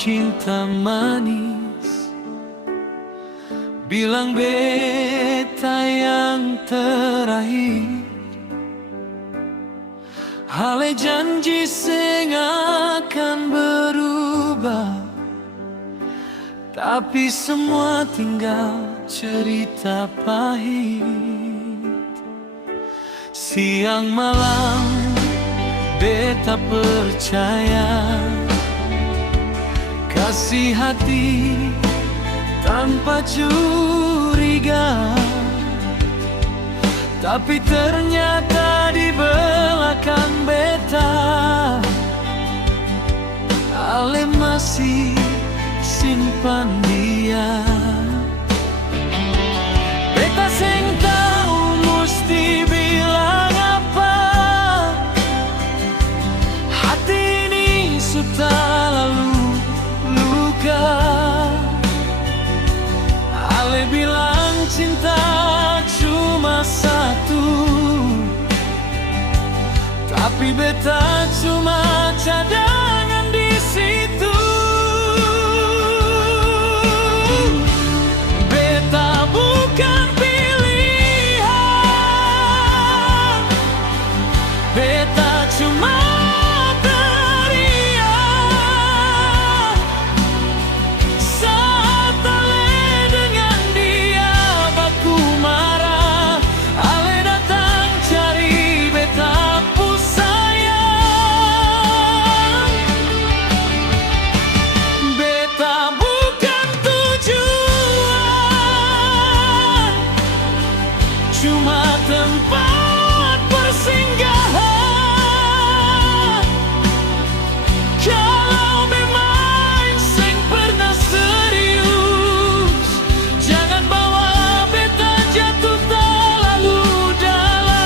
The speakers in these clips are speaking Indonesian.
cinta manis, bilang beta yang terakhir. Hale janji sing akan berubah, tapi semua tinggal cerita pahit. Siang malam beta percaya kasih hati tanpa curiga, tapi ternyata di belakang beta Ale masih simpan dia. Beta sing tahu musti bilang apa, hati ini sudah lalu luka. Ale bilang cinta cuma satu, tapi beta cuma cadangan di situ. Beta bukan pilihan, beta cuma teriak saat Ale dengan dia baku marah. Ale datang cari beta pu sayang. Beta bukan tujuan, cuma tempat persinggahan. Kalau memang sing pernah serius, jangan bawa beta jatuh terlalu dalam.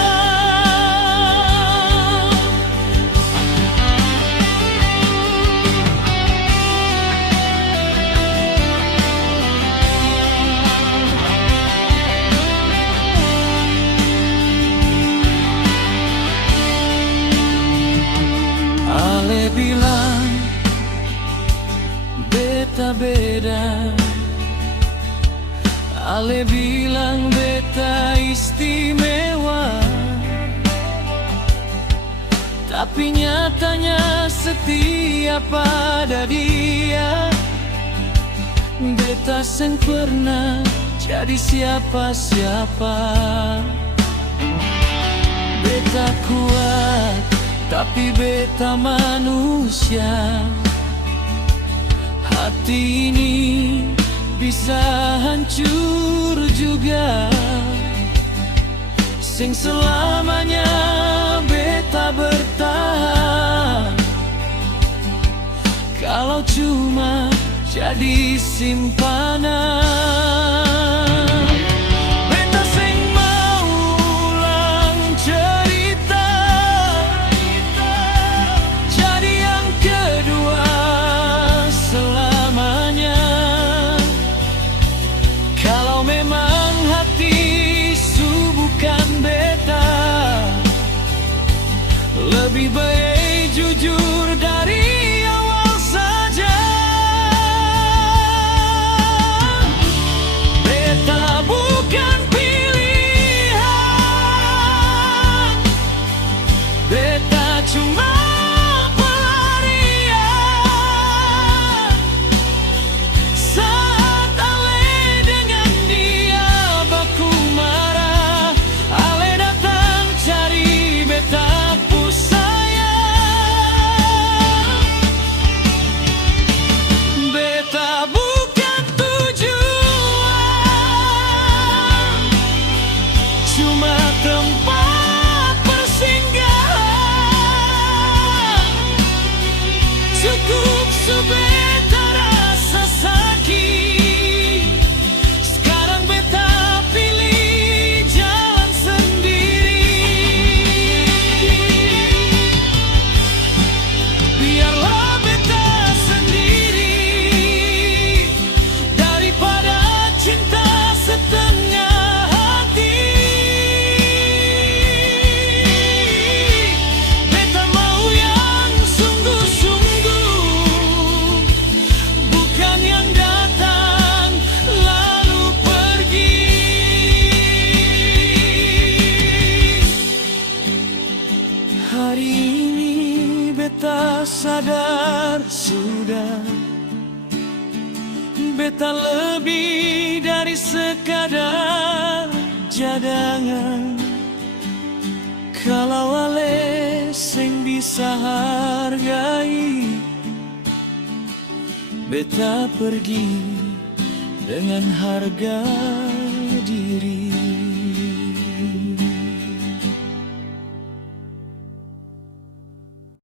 Ale bilang beta beda, Ale bilang beta istimewa, tapi nyatanya setia pada dia. Beta seng pernah jadi siapa-siapa. Beta kuat, tapi beta manusia. Hati ini bisa hancur juga. Sing selamanya beta bertahan, kalau cuma jadi simpanan. Beta sing mau ulang cerita, jadi yang kedua selamanya. Kalau memang hati bukan beta, lebih baik jujur dari awal saja. Beta bukan pilihan, beta cuma pelarian. Saat Ale dengan dia baku marah, Ale datang cari beta pu sayang. Beta lebih dari sekadar jadangan. Kalau ale sing bisa hargai, beta pergi dengan harga diri.